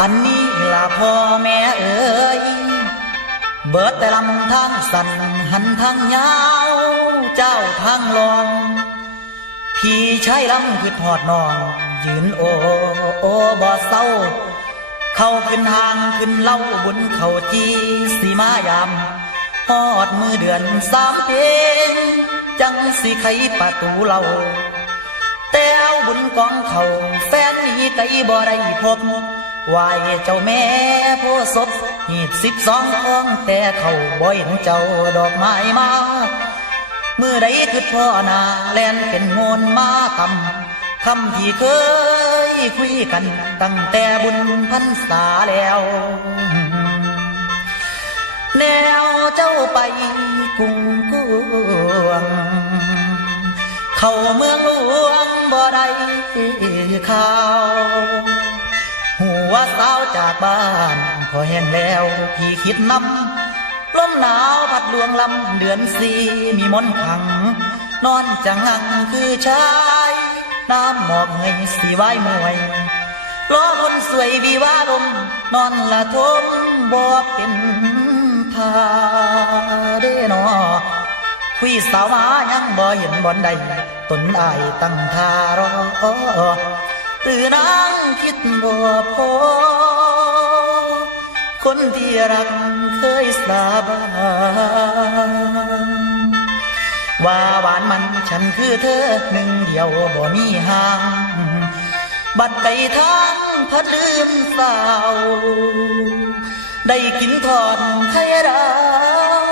อันนี้ลาพ่อแม่เอ๋ย เบิดแต่ลำทางสันหันทางยาว เจ้าทางลองพี่ชายลำคือทอดนองยืนโอโอบ่เศร้า เข้าขึ้นทางขึ้นเล่าบุญเขาจีสีมายามฮอดมือเดือนสามเพงจังสิไขประตูเราแต่เอาบุญกองเขาแฟนนี้ไกบ่ได้พบ ไหวเจ้าแม่โพสดหีดสิบสองของแต่เขาบ่เห็นเจ้าดอกไม้มาเมื่อใดคือพ่อนาแลนเป็นโงนมาทำคำที่เคยคุยกัน ตั้งแต่บุญพันษาแล้ว แนวเจ้าไปกรุงกวง เข้าเมืองหลวงบ่ได้ข่าว หัวสาวจากบ้านพอแห้งแล้วพี่คิดนำลมหนาวพัดลวงลำเดือนสี่มีมนขัง นอนจังงังคือชาย น้ำหมอกเงยสีไว้มวยล้อคนสวยวีว่าลม นอนละทมบ่เป็นทาเด้นอคุยสาวมายังบ่เห็นบ่อนใดตนอายตั้งท่ารอ หรือนางคิดบ่พอ คนที่รักเคยสาบานว่าหวานมันฉันคือเธอหนึ่งเดียวบ่มีห่าง บัดไก่ทางพัดลืมสาว ได้กินทอดไข่ดาว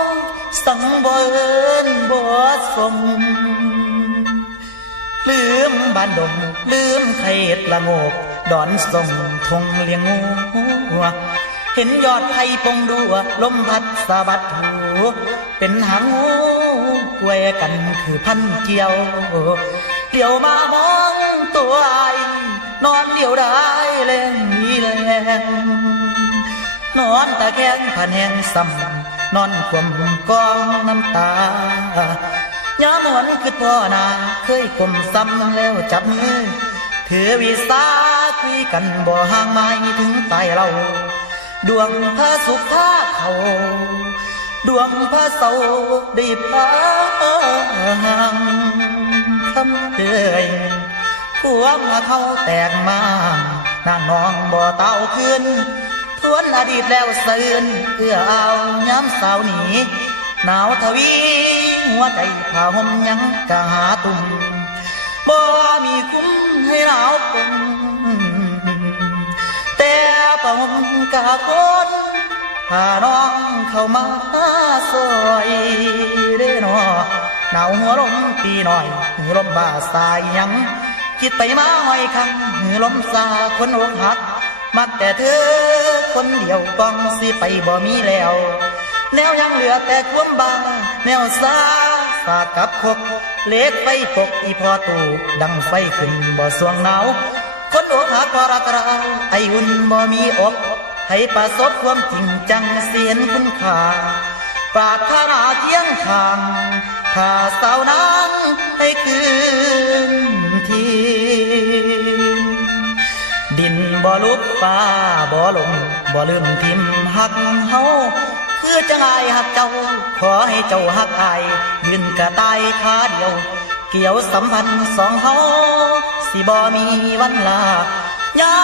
สังบ่เอินบ่สมลืมบ้านดง ลืมไข่เห็ดละโงกดอนส่งทงเลี้ยงงูเห็นยอดไผ่ปงดัวลมพัดสะบัดหูเป็นหางงูกวยกันคือพันเกี่ยวเดี๋ยวมามองตัวไอนอนเดี่ยวได้แรงมีแรงนอนตะแคงผ่านแหงซ้ำนอนคว่ำกองน้ำตา วนคือพ่อนาเคยกลมซ้ำแล้วจับมือถือวิสาคุยกันบ่ห่างไม่ถึงตายเรา ดวงพระสุขพาเขา ดวงพระเสาได้พาห่างคำเตือนความเขาแตกมานางน้องบ่เต้าขึ้น ทวนอดีตแล้วเสื่นเอื้อเอาย้ำสาวหนี หนาวทวีหัวใจผ้าห่มยังกะหาตุ่มบ่มีคุ้มให้หนาวปนแต่ผ้าห่มกะกนพาน้องเข้ามาซอยเด้นอหนาวหัวลมปีหน่อยหือลมบ่าสายยัง คิดไปมาห้อยคังหือลมซาคนอกหัก มักแต่เธอคนเดียวกองสิไปบ่มีแล้ว แนวยังเหลือแต่ควมบางแนวซาสาดกับคกเล็กไฟปกอีพอตูดังไฟขึ้นบ่สวงหนาวคนอกหักพอรักเราไออุ่นบ่มีอกให้ประสบความจริงจังเสียนคุณค่าปรารถนาเที่ยงทางถ้าสาวนั้นให้คืนทีดินบ่ลุกฟ้าบ่ลงบ่ลืมทิมหักเฮา คือจังไอหักเจ้า ขอให้เจ้าหักอายยืนกระตายขาเดียว เกี่ยวสัมพันธ์สองเฮาสิบ่มีวันลายา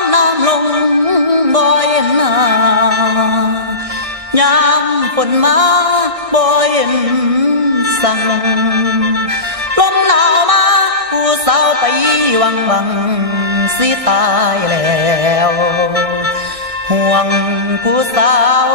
มน้ำลงบ่เห็นหน้ายามฝนมาบ่เห็นสั่งลมหนาวมาผู้สาวไปวังวังสิตายแล้ว ห่วงผู้สาว